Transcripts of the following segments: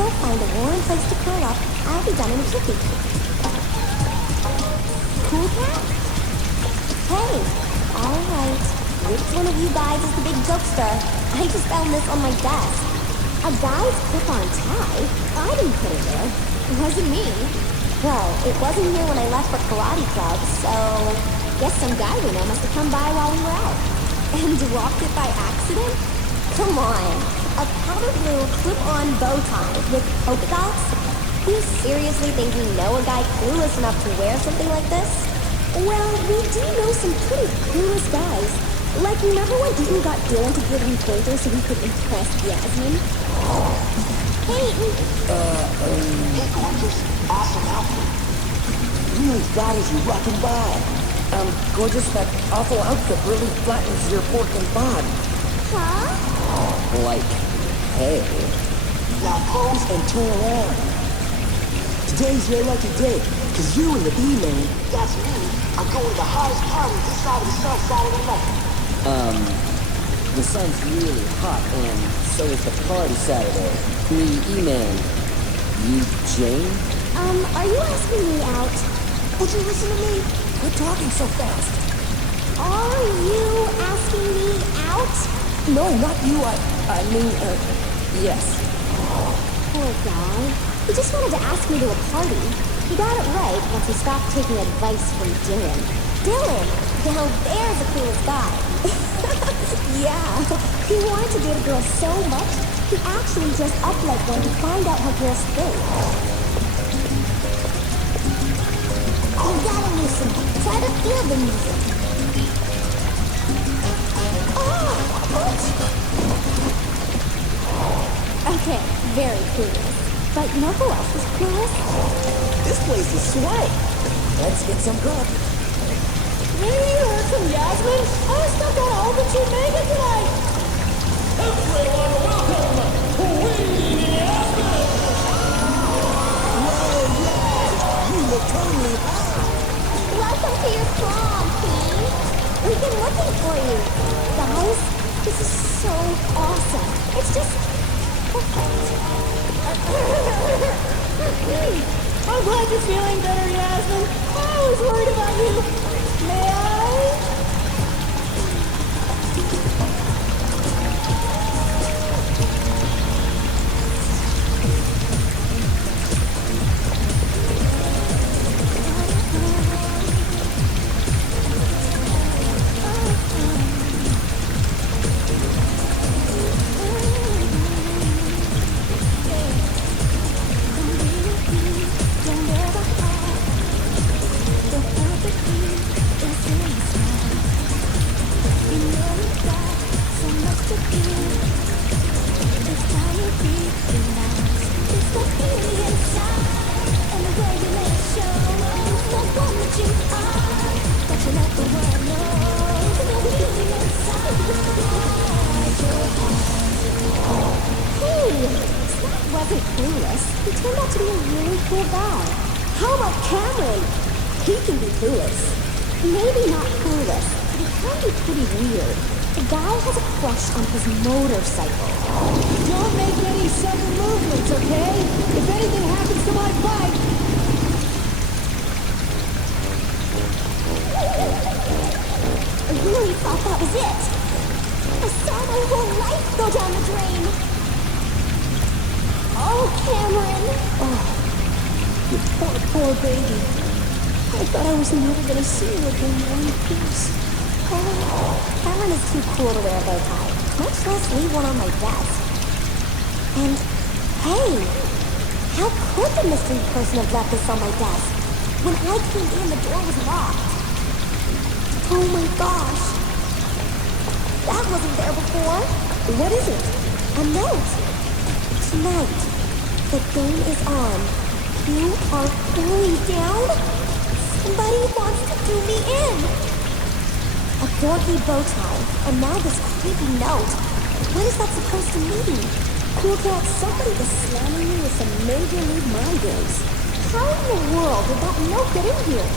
go find a warm place to curl up. I'll be done in a jiffy. Cool cat? Hey, alright. Which one of you guys is the big jokester? I just found this on my desk. A guy's clip-on tie? I didn't put it there. It wasn't me. Well, it wasn't here when I left for karate club, so guess some guy we know must have come by while we were out. And dropped it by accident? Come on. A powder blue clip-on bow tie with polka dots? You seriously think we know a guy clueless enough to wear something like this? Well, we do know some pretty clueless guys. Like, remember when Eaton got Dylan to give him pointers so he could impress Yasmin? Hey, Eaton. Hey, gorgeous. Awesome outfit. Really flatters you rocking by. Gorgeous, that awful outfit really flattens your pork and bod. Huh? Like, hey. Now pose and turn around. Today's your lucky day, because you and the E-Man, that's me, are going to the hottest party this side of the sun Saturday night. The sun's really hot, and so is the party Saturday. Me, E-Man. You, Jane? Are you asking me out? Would you listen to me? Quit talking so fast. Are you asking me out? No, not you. I mean, yes. Poor guy. He just wanted to ask me to a party. He got it right once he stopped taking advice from Dylan. Dylan! Now there's the coolest guy. Yeah, he wanted to date a girl so much, he actually dressed up like one to find out how girls think. You gotta listen. Try to feel the music. Oh! What? Okay, very clueless. But you know who else is clueless? This place is swag. Let's get some grub. Maybe you heard from Yasmin? I was stuck on all but you made it tonight. Everyone, welcome to Winnie Yasmin! Whoa, yeah! You look totally hot. Welcome to your prom, Pete. We've been looking for you. Guys, this is so awesome. It's just perfect. I'm glad you're feeling better, Yasmin. I was worried about you. May I? Wasn't clueless. He turned out to be a really cool guy. How about Cameron? He can be clueless. Maybe not clueless, but he can be pretty weird. The guy has a crush on his motorcycle. Don't make any sudden movements, okay? If anything happens to my bike... I really thought that was it. I saw my whole life go down the drain. Oh, Cameron. Oh, you poor baby. I thought I was never gonna see you again in one piece. Oh, Cameron is too cool to wear a bow tie, much less leave one on my desk. And, hey, how could the mystery person have left this on my desk? When I came in, the door was locked. Oh my gosh. That wasn't there before. What is it? A note. Tonight, the game is on. You are going down? Somebody wants to do me in. A dorky bow tie, and now this creepy note. What is that supposed to mean? Cool Cat, somebody is slamming me with some major league mind games. How in the world did that note get in here?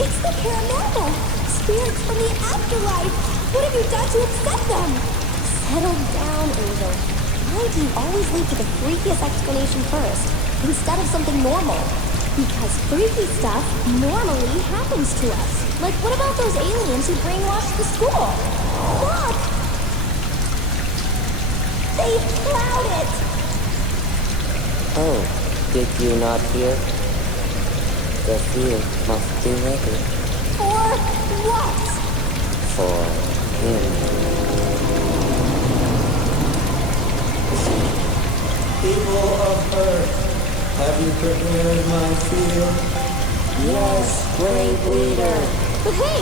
It's the paranormal. Spirits from the afterlife. What have you done to upset them? Settle down, Angel. why do you always leap to the freakiest explanation first, instead of something normal? Because freaky stuff normally happens to us. Like, what about those aliens who brainwashed the school? Look! They plowed it! Oh, did you not hear? The field must be ready For what? for him. People of Earth, have you prepared my field? Yes, great leader. But hey,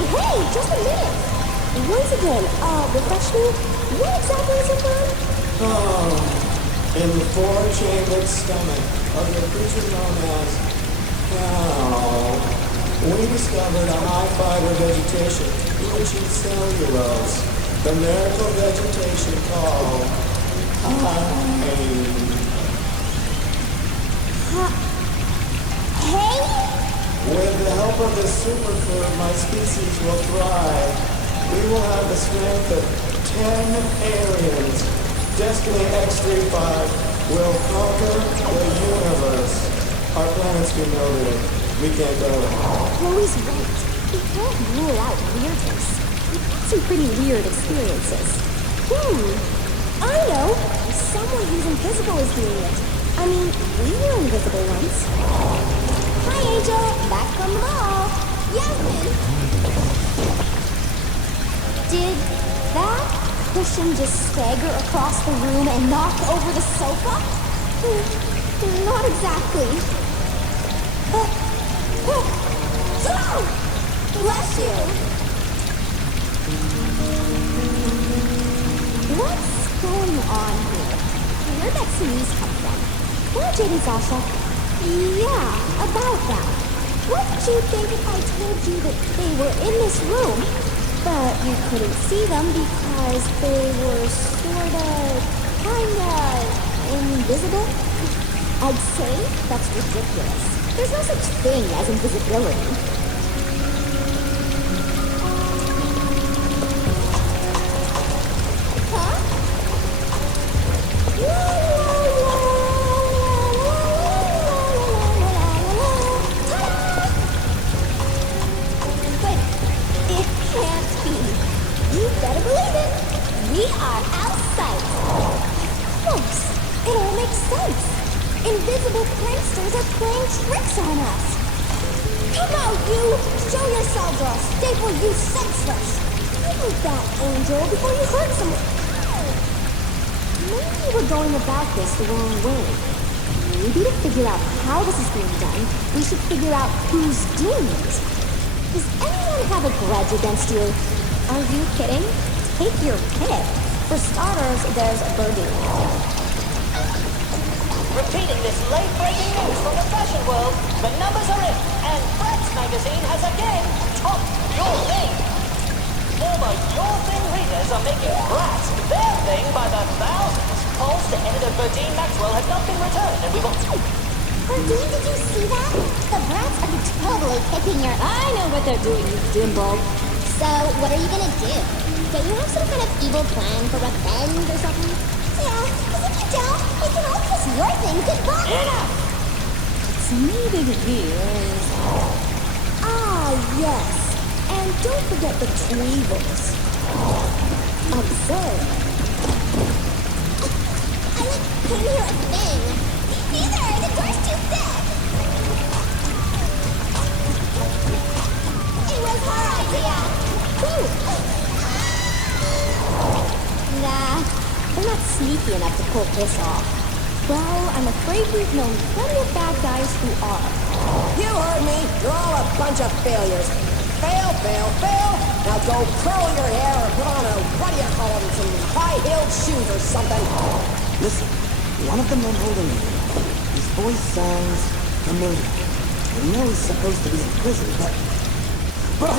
just a minute! Once again, refresh me. What exactly is it from? Oh, in the four-chambered stomach of the creature known as cow, we discovered a high-fiber vegetation rich in cellulose, the miracle vegetation called hay. Hey? With the help of this superfood, my species will thrive. We will have the strength of 10 aliens. Destiny X-35 will conquer the universe. Our planet's demoted. We can't go. Chloe's right. We can't rule out weirdness. We've had some pretty weird experiences. I know. Someone who's invisible is doing it. I mean, we were invisible once. Hi, Angel. Back from the mall. Yasmin. Did that cushion just stagger across the room and knock over the sofa? Not exactly. Slow! Bless you! What's going on here? Where'd that sneeze come from? Where Jade and Sasha? Yeah, about that. What did you think if I told you that they were in this room, but you couldn't see them because they were kinda invisible? I'd say that's ridiculous. There's no such thing as invisibility. We are outside. Of course. It all makes sense. Invisible pranksters are playing tricks on us. Come out, you! Show yourselves or I'll staple you senseless. How about that, Angel, before you hurt someone? Maybe we're going about this the wrong way. Maybe to figure out how this is being done, we should figure out who's doing it. Does anyone have a grudge against you? Are you kidding? Take your pick. For starters, there's Birdie. Repeating this late-breaking news from the fashion world, the numbers are in, and Bratz magazine has again topped your thing. Former Your Thing readers are making Bratz their thing by the thousands. Polls to editor Verdine Maxwell have not been returned, and we will... Verdine, did you see that? The Bratz are totally kicking your... I know what they're doing, you dimbo. So, what are you gonna do? Don't you have some kind of evil plan for revenge or something? Yeah, because if you don't, we can all kiss your thing goodbye. Enough! What's needed here is... yes. And don't forget the Tweevils. Observe. I can't hear a thing. Neither, the door's too thick. It was her idea. Nah, they're not sneaky enough to pull this off. Well, I'm afraid we've known plenty of bad guys who are. You heard me. You're all a bunch of failures. Fail, fail, fail. Now go curl your hair or put on what do you call them, some high-heeled shoes or something. Listen, one of the men holding me, his voice sounds familiar. I know he's supposed to be in prison, but I